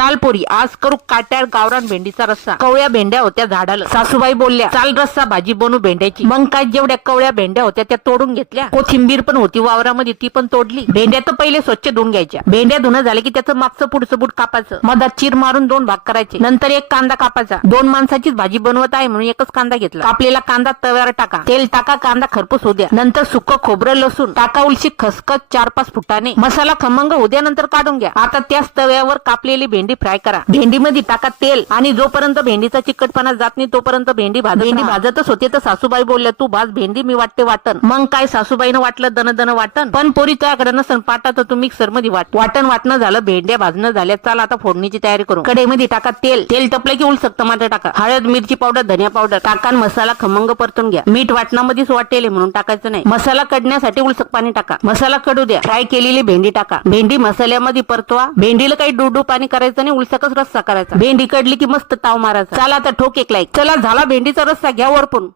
चाल पोरी आज करू काट्यार गावरान भेंडीचा रस्सा. कवळ्या भेंड्या होत्या झाडाला. सासूबाई बोलल्या चाल रस्सा भाजी बनू भेंड्याची. मग काय जेवढ्या कवळ्या भेंड्या होत्या त्या तोडून घेतल्या. कोथिंबीर पण होती वावरामध्ये ती पण तोडली. भेंड्या तर पहिले स्वच्छ धुवून घ्यायच्या. भेंड्या धुणं झाले की त्याचं मागचं पुढचं बूट कापायचं. मधात चीर मारून दोन भाग करायचे. नंतर एक कांदा कापायचा. दोन माणसाचीच भाजी बनवत आहे म्हणून एकच कांदा घेतला. कापलेला कांदा तव्यावर टाका. तेल टाका कांदा खरपूस होऊ द्या. नंतर सुक खोबरं लसूण. टाका उलशी खसखस चार पाच फुटाने. मसाला खमंग होऊ द्या नंतर काढून घ्या. आता त्याच तव्यावर कापलेली भेंडी फ्राय करा. भेंडीमध्ये टाका तेल आणि जोपर्यंत भेंडीचा चिकटपणा जात नाही तोपर्यंत भेंडी भाज भेंडी भाजतच होते तर सासूबाई बोलल्या तू भाज भेंडी मी वाटते वाटण. मग काय सासूबाईनं वाटलं दन दन वाटण? पण पोरी तुझ्याकडे नसन पाटा तर तू मिक्सरमध्ये वाट वाटण वाटणं झालं भेंड्या भाजणं झाल्या चाल आता फोडणीची तयारी करू. कढईमध्ये टाका तेल. तेल तपलं की उलसक टमाटर टाका. हळद मिरची पावडर धनिया पावडर टाका मसाला खमंग परतून घ्या. मीठ वाटणामध्येच वाटेल म्हणून टाकायचं नाही. मसाला कडण्यासाठी उलसक पाणी टाका. मसाला कडू द्या. फ्राय केलेली भेंडी टाका. भेंडी मसाल्यामध्ये परतवा. भेंडीला काही डुडू पाणी करायचं नाही उलसकच रस्सा करायचा. भेंडी कडली की मस्त ताव मारायचा. चला आता ठोक एक लाईक चला झाला भेंडीचा रस्सा घ्या वरपून.